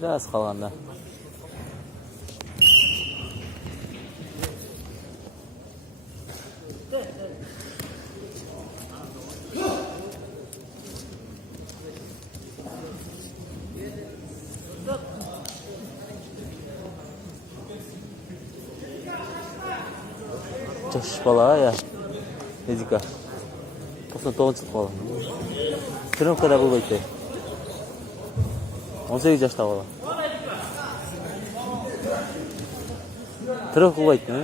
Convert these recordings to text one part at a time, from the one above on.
Biraz kalanda. Çok bala ya. Nezika. Aslında toğun çıkıp bala. Tırnık kadar bu bekle. 18 yaşta bala. Tırnık bu bekle.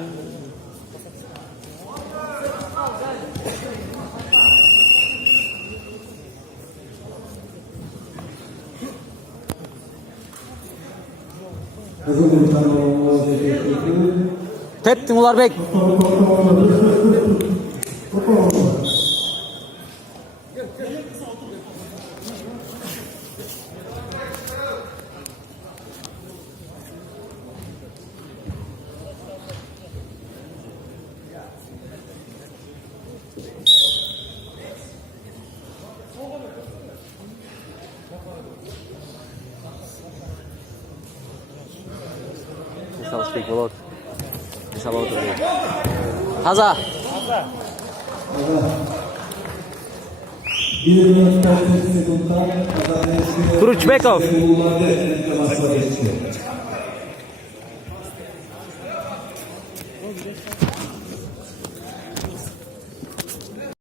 Tep Timur Bek. Misal speak bolot. Misal bolot. Haza. Turuchbekov.